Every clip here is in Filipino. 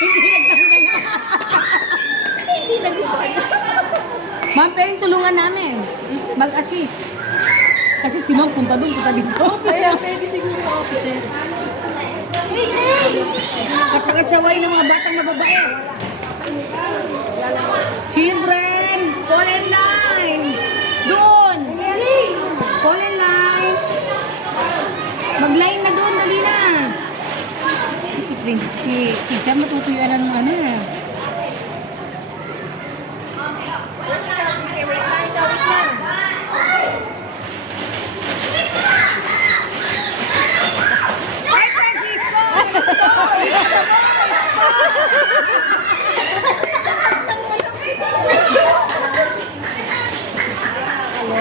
Hindi nagtanggal na. Hindi nagtanggal. Ma'am, pero yung tulungan namin. Mag-assist. Kasi si Ma'am punta doon, punta dito. Kaya pwede siguro officer. Kapag-saway ng mga batang mababae. Children, fall in line. Doon. Fall in line. Mag-line na doon, dali na. Si teacher matutuyuan ng ano na. Hi, Francisco!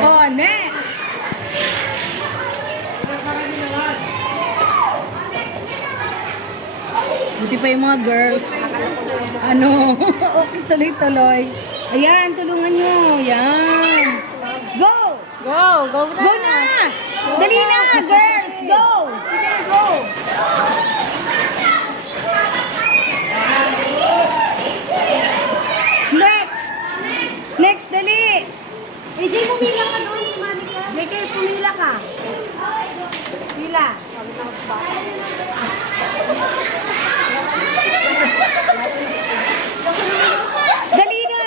Oh, next! Buti pa yung mga girls. Ano? Okay, tuloy-tuloy. Ayan, tulungan nyo. Ayan. Go! Go na! Go na! Dali na, girls! Go! Sige, go! Next! Next, dali! AJ, pumila ka doon, Monica. JK, pumila ka. Pila. Dali na!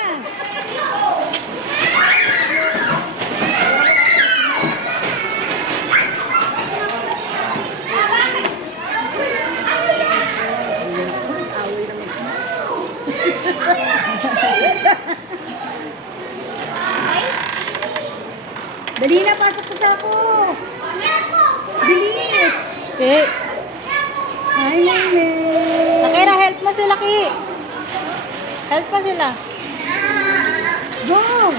Dali na, pasok sa sako. Bilis. Okay. Hi, Nene. Nakira, help mo sila, Ki. Help mo sila. Go!